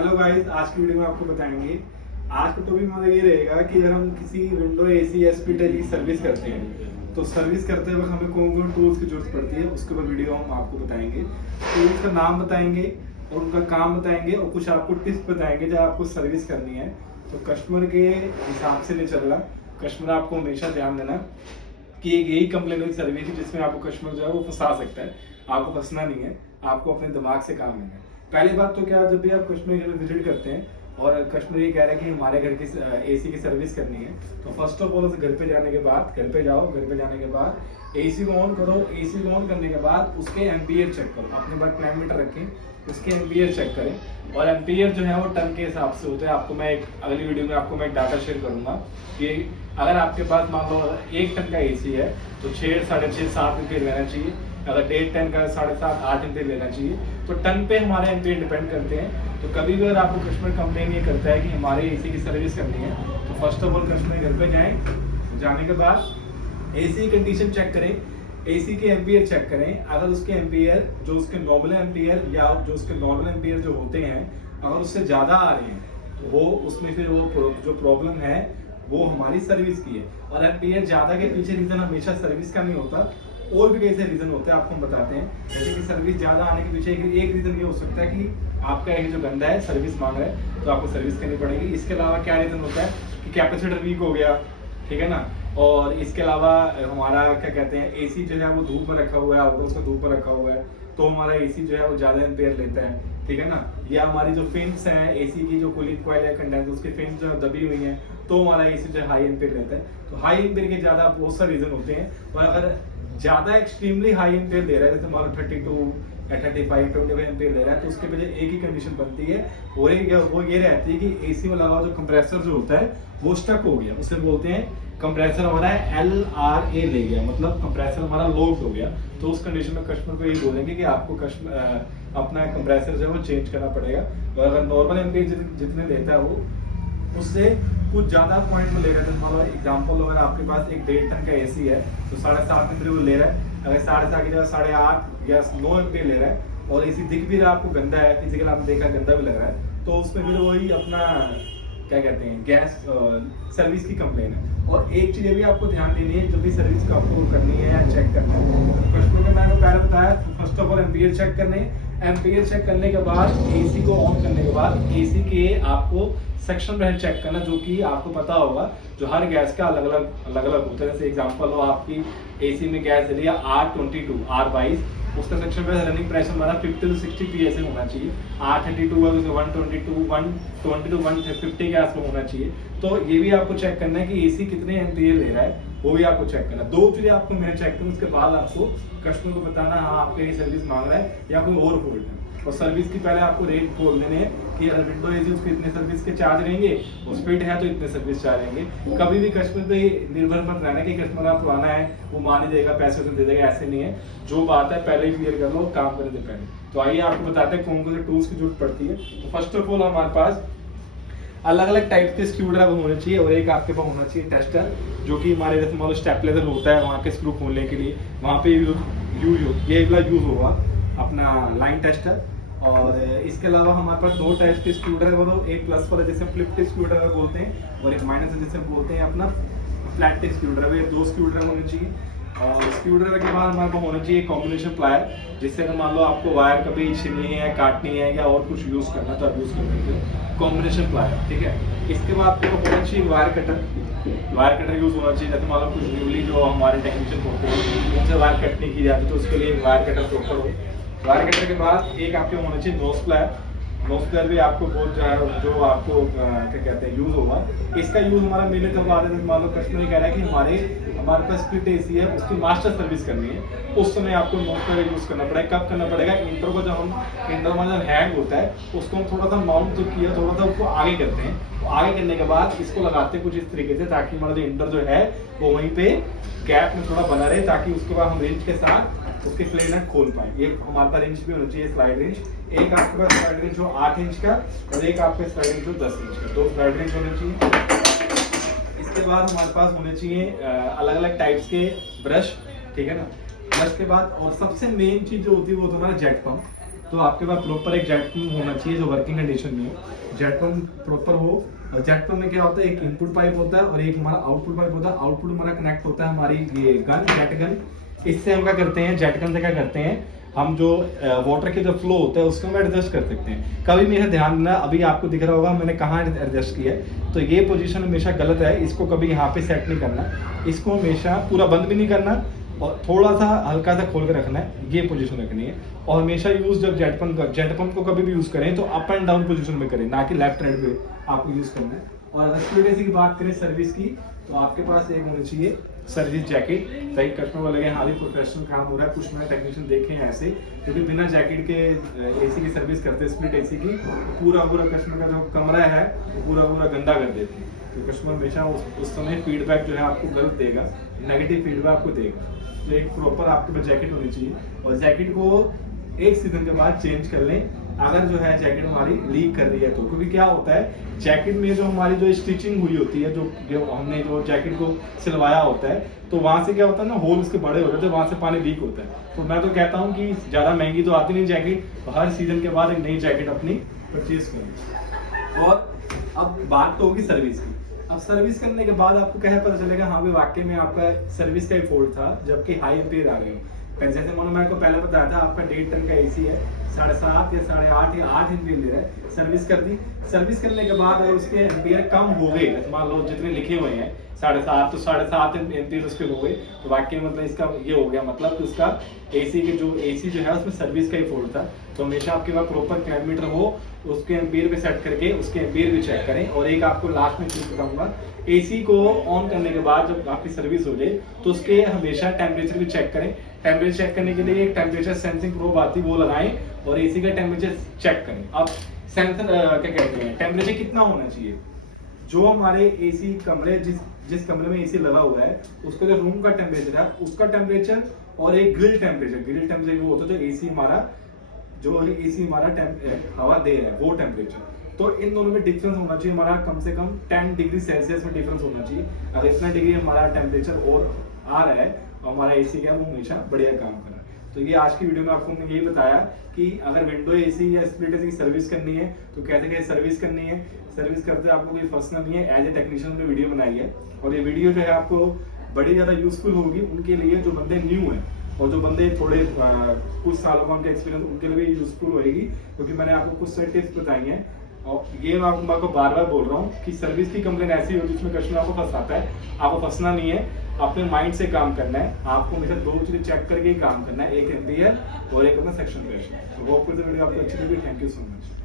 Hello guys, आज की video में आपको बताएंगे। आज का टॉपिक हमारा ये रहेगा कि अगर हम किसी विंडो एसी या स्प्लिटर की सर्विस करते हैं तो सर्विस करते वक्त हमें कौन कौन टूल्स की जरूरत पड़ती है, उसके ऊपर वीडियो हम आपको बताएंगे। टूल्स का नाम बताएंगे और उनका काम बताएंगे और कुछ आपको टिप्स बताएंगे जब आपको सर्विस करनी है। तो कस्टमर के हिसाब से नहीं चल रहा, कस्टमर आपको हमेशा ध्यान देना कि एक यही कंप्लेन की सर्विस है जिसमें आपको कस्टमर जो है वो फंसा सकता है। आपको फंसना नहीं है, आपको अपने दिमाग से काम लेना है। पहली बात तो क्या, जब भी आप कस्टमर के घर विजिट करते हैं और कस्टमर ये कह रहा है कि हमारे घर की एसी की सर्विस करनी है, तो फर्स्ट ऑफ ऑल उस घर पे जाने के बाद, घर पे जाओ, घर पे जाने के बाद एसी को ऑन करो। एसी को ऑन करने के बाद उसके एम्पियर चेक करो, अपने पास प्लान मीटर रखें, उसके एम्पियर चेक करें। और एम्पियर जो है वो टन के हिसाब से होते हैं। आपको मैं एक अगली वीडियो में आपको मैं एक डाटा शेयर करूंगा कि अगर आपके पास मान लो 1 टन का एसी है तो 6, 6.5, 7 एम्पियर लेना चाहिए। अगर 1.5 टन का 7.5, 8 एम्पियर लेना चाहिए। तो टन पे हमारे एम्पियर डिपेंड करते हैं। तो कभी भी अगर आपको कस्टमर कंप्लेन ये करता है कि हमारे एसी की सर्विस करनी है, तो फर्स्ट ऑफ ऑल कस्टमर के घर पे जाएं। जाने के बाद एसी कंडीशन चेक करें, एसी के एम्पियर चेक करें। अगर उसके एम्पियर जो उसके नॉर्मल एम्पियर या जो उसके नॉर्मल एम्पियर जो होते हैं अगर उससे ज़्यादा आ रहे हैं तो वो उसमें फिर वो जो प्रॉब्लम है वो हमारी सर्विस की है। और एम्पियर ज़्यादा के पीछे रीज़न हमेशा सर्विस का नहीं होता, और भी कैसे रीज़न होते हैं आपको हम बताते हैं। जैसे कि सर्विस ज़्यादा आने के पीछे एक रीज़न ये हो सकता है कि आपका एक जो बंदा है सर्विस मांग रहा है तो आपको सर्विस करनी पड़ेगी। इसके अलावा क्या रीज़न होता है कि कैपेसिटर वीक हो गया, ठीक है ना। और इसके अलावा हमारा क्या कहते हैं, एसी जो है वो धूप में रखा हुआ है, आउटडोर का धूप में रखा हुआ है तो हमारा एसी जो है वो ज़्यादा एम्पेयर लेता है, ठीक है ना। या हमारी जो फिन्स हैं एसी की, जो कूलिंग कॉइल है कंडेंसर, उसकी फिन्स जो है दबी हुई हैं तो हमारा एसी जो है हाई एम्पेयर लेता है। तो हाई एम्पेयर के ज़्यादा बहुत सारे रीज़न होते हैं। और अगर ज़्यादा एक्सट्रीमली हाई एम्पेयर दे रहा है, जैसे हमारा 32 या 35, 25 एम्पेयर ले रहा है, तो उसके पीछे एक ही कंडीशन बनती है और वो ये रहती है कि एसी में लगा हुआ जो कंप्रेसर जो होता है वो स्टक हो गया। उसे बोलते हैं कंप्रेसर हमारा LRA ले गया, मतलब कंप्रेसर हमारा लॉक हो गया। तो उस कंडीशन में कस्टमर को यही बोलेंगे कि आपको अपना कंप्रेसर जो है वो चेंज करना पड़ेगा। और अगर नॉर्मल एम्पेयर जितने देता है वो उससे कुछ ज़्यादा पॉइंट में ले रहा है, तो मान लो एग्जाम्पल अगर आपके पास एक 1.5 टन का एसी है तो 7.5 एम्पियर वो ले रहा है। अगर 7.5 की जगह 8.5 या 9 एम्पियर ले रहा है और एसी दिख भी रहा है आपको गंदा है, फिजिकल आपने देखा गंदा भी लग रहा है, तो उसमें फिर वही अपना क्या कहते हैं गैस सर्विस की कंप्लेन है। और एक चीज़ ये भी आपको ध्यान देनी है, जब भी सर्विस का आपको करनी है या चेक करना है, कस्टमर को मैंने पहले बताया first of all ampere check करने। एम्पियर चेक करने के बाद एसी को ऑन करने के बाद एसी के आपको सेक्शन रहे चेक करना, जो कि आपको पता होगा जो हर गैस का अलग अलग होता है। जैसे एग्जांपल हो आपकी एसी में गैस दे रही है R22, R22, उसका सेक्शन पे रनिंग प्रेशर हमारा 50 to 60 PSI होना चाहिए। R32 है उसमें 120 to 150 के आसपास होना चाहिए। तो ये भी आपको चेक करना है कि एसी कितने एम्पियर ले रहा है, वो भी आपको चेक करना। 2 चीजें आपको मैं चेक करूँ, उसके बाद आपको कस्टमर को बताना हाँ आपका ये सर्विस मांग रहा है या कोई और फॉल्ट है। और सर्विस की पहले आपको रेट बोल देने हैं कि अगर विंडो एसी उसको इतने सर्विस के चार्ज रहेंगे, और स्पीड है तो इतने सर्विस चार्ज रहेंगे। कभी भी कस्टमर पे निर्भर मत रहना कि कस्टमर आप पुराना है वो मान ही देगा, पैसे तो दे देगा, ऐसे नहीं है। जो बात है पहले ही क्लियर कर लो, काम करने से पहले। तो आइए आपको बताते हैं कौन कौन से टूल्स की जरूरत पड़ती है। तो फर्स्ट ऑफ ऑल हमारे पास अलग अलग टाइप के स्क्रू ड्राइवर होने चाहिए और एक आपके पास होना चाहिए टेस्टर, जो कि हमारे जैसे मान लो स्टेपलेजर होता है वहाँ के स्क्रू खोलने के लिए, वहाँ पे यूज होगा अपना लाइन टेस्टर। और इसके अलावा हमारे पास 2 टाइप के स्क्रू ड्राइवर हो, एक प्लस वाला जैसे फ्लिप टिप स्क्रू ड्राइवर बोलते हैं और एक माइनस जिसे बोलते हैं अपना flat tip screw driver. 2 screw driver होने चाहिए। और स्क्रू ड्राइवर के बाद हमारे पास होना चाहिए कॉम्बिनेशन प्लायर, जिससे अगर मान लो आपको वायर कभी छीलनी है, काटनी है या और कुछ यूज़ करना तो आप यूज़ कर सकते हो कॉम्बिनेशन प्लायर, ठीक है। इसके बाद आपको होना चाहिए वायर कटर यूज़ होना चाहिए। जैसे मान लो कुछ न्यूली जो हमारे टेक्नीशियन होते हैं उनसे वायर कट नहीं की जाती, तो उसके लिए वायर कटर प्रॉपर हो। वायर कटर के बाद एक आपके होना चाहिए नोज प्लायर भी आपको बहुत जो आपको क्या कहते हैं यूज़ होगा। इसका यूज़ हमारा मेले तब आता है मान लो कस्टमर कह रहा है कि हमारे पास स्प्लिट एसी है, उसकी मास्टर सर्विस करनी है, उस समय आपको नोज प्लायर यूज़ करना पड़ेगा। कब करना पड़ेगा? इंटर को इंटर में जब हैंग होता है उसको हम थोड़ा सा माउंट तो किया, थोड़ा सा उसको आगे करते हैं। तो आगे करने के बाद इसको लगाते हैं कुछ इस तरीके से ताकि हमारा जो इंटर जो है वो वहीं पे गैप में थोड़ा बना रहे, ताकि उसके बाद हम रेंज के साथ उसकी फ्लेट नट खोल पाए। ये हमारे पास रेंज भी होना चाहिए, स्लाइड रेंज। एक आपके पास स्लाइड रेंज हो 8 इंच का और एक आपके स्लाइड रेंज हो 10 इंच का, 2 स्लाइड रेंज होने चाहिए। इसके बाद हमारे पास होने चाहिए अलग अलग टाइप्स के ब्रश, ठीक है ना। ब्रश के बाद और सबसे मेन चीज जो होती है वो हमारा जेट पंप। तो आपके पास प्रॉपर एक जेट पंप होना चाहिए जो वर्किंग कंडीशन में हो, जेट पंप प्रॉपर हो। और जेट पंप में क्या होता है, एक इनपुट पाइप होता है और एक हमारा आउटपुट पाइप होता है। आउटपुट हमारा कनेक्ट होता है हमारी ये गन, जेट गन। इससे हम क्या करते हैं, जेट गन से क्या करते हैं, हम जो वाटर के जो फ्लो होता है उसको हम एडजस्ट कर सकते हैं। कभी मेरा ध्यान देना, अभी आपको दिख रहा होगा मैंने कहाँ एडजस्ट किया है, तो ये पोजीशन हमेशा गलत है, इसको कभी यहाँ पे सेट नहीं करना, इसको हमेशा पूरा बंद भी नहीं करना और थोड़ा सा हल्का सा खोल के रखना है, ये पोजीशन रखनी है। और हमेशा यूज जब जेट पंप को कभी भी यूज करें तो अप एंड डाउन पोजीशन में करें, ना कि लेफ्ट राइट पे आपको यूज करना है। और अगर स्पीड एसी की बात करें सर्विस की, तो आपके पास एक होनी चाहिए सर्विस जैकेट। कई कस्टमर वाले हाँ भी प्रोफेशनल काम हो रहा है, कुछ मैंने टेक्नीशियन देखे हैं ऐसे क्योंकि बिना जैकेट के एसी की सर्विस करते हैं, स्प्लिट एसी की, पूरा कस्टमर का जो कमरा है वो पूरा गंदा कर देते हैं। तो कस्टमर हमेशा उस समय फीडबैक जो है आपको गलत देगा, नेगेटिव फीडबैक आपको देगा। तो एक प्रॉपर आपके पास जैकेट होनी चाहिए और जैकेट को एक सीजन के बाद चेंज कर लें अगर जो है जैकेट हमारी लीक कर रही है तो। क्योंकि क्या होता है, जैकेट में जो हमारी जो स्टिचिंग हुई होती है, जो हमने जो जैकेट को सिलवाया होता है, तो वहां से क्या होता है ना, होल उसके बड़े हो जाते हैं, वहां से पानी लीक होता है। तो मैं तो कहता हूँ कि ज्यादा महंगी तो आती नहीं जैकेट, तो हर सीजन के बाद एक नई जैकेट अपनी परचेज करें। और अब बात तो होगी सर्विस की। अब सर्विस करने के बाद आपको क्या है पता चलेगा, हाँ भाई वाकई में आपका सर्विस का ही फॉल्ट था, जबकि हाई एम्पीयर आ गए। जैसे मैंने को पहले बताया था, आपका 1.5 टन का एसी है, 7.5 या 8.5 या 8 एम्पीयर ले रहा है, सर्विस कर दी। सर्विस करने के बाद अगर उसके एम्पीयर कम हो गए, मान लो जितने लिखे हुए हैं 7.5, तो 7.5 एम्पीयर उसके हो गए, तो वाकई में मतलब इसका ये हो गया मतलब कि उसका एसी जो है उसमें सर्विस का ही फॉल्ट था। तो हमेशा आपके पास प्रॉपर कैलमीटर हो, उसके एम्पीयर पे सेट करके उसके एम्पीयर भी चेक करें। और एक आपको लास्ट में चीज बताऊंगा, एसी को ऑन करने के बाद जब आपकी सर्विस हो जाए तो उसके हमेशा टेम्परेचर भी चेक करें। टेम्परेचर चेक करने के लिए एक टेम्परेचर सेंसिंग प्रोब आती है, वो लगाएं और एसी का टेम्परेचर चेक करें। अब सेंसर क्या कहते हैं, टेम्परेचर कितना होना चाहिए, जो हमारे एसी कमरे जिस कमरे में एसी लगा हुआ है उसका जो रूम का टेम्परेचर है उसका टेम्परेचर, और एक ग्रिल टेम्परेचर वो होता है जो एसी हमारा हवा दे रहा है वो टेम्परेचर। तो इन दोनों में डिफरेंस होना चाहिए हमारा कम से कम 10 डिग्री सेल्सियस में डिफरेंस होना चाहिए। अगर इतना डिग्री हमारा टेम्परेचर और आ रहा है और हमारा एसी क्या वो हमेशा बढ़िया काम कर रहा है। तो ये आज की वीडियो में आपको मैंने यही बताया कि अगर विंडो एसी या स्प्लिट एसी की सर्विस करनी है तो कैसे सर्विस करनी है। सर्विस करते आपको कोई फंसना नहीं है, एज ए टेक्नीशियन ने वीडियो बनाई है और ये वीडियो जो है आपको बड़ी ज़्यादा यूजफुल होगी उनके लिए जो बंदे न्यू हैं और जो बंदे थोड़े कुछ सालों का उनका एक्सपीरियंस, उनके लिए भी यूजफुल होगी क्योंकि मैंने आपको कुछ सारे टिप्स बताई हैं। और ये मैं आपको बार बार बोल रहा हूँ कि सर्विस की कंप्लेन ऐसी होती है जिसमें कस्टमर आपको फंसाता है, आपको फंसना नहीं है, अपने माइंड से काम करना है। आपको हमेशा दो चीजें चेक करके ही काम करना है, एक एम्पीयर और एक अपना सेक्शन प्रेशर। तो वो वीडियो आपको अच्छी लगी, थैंक यू सो मच।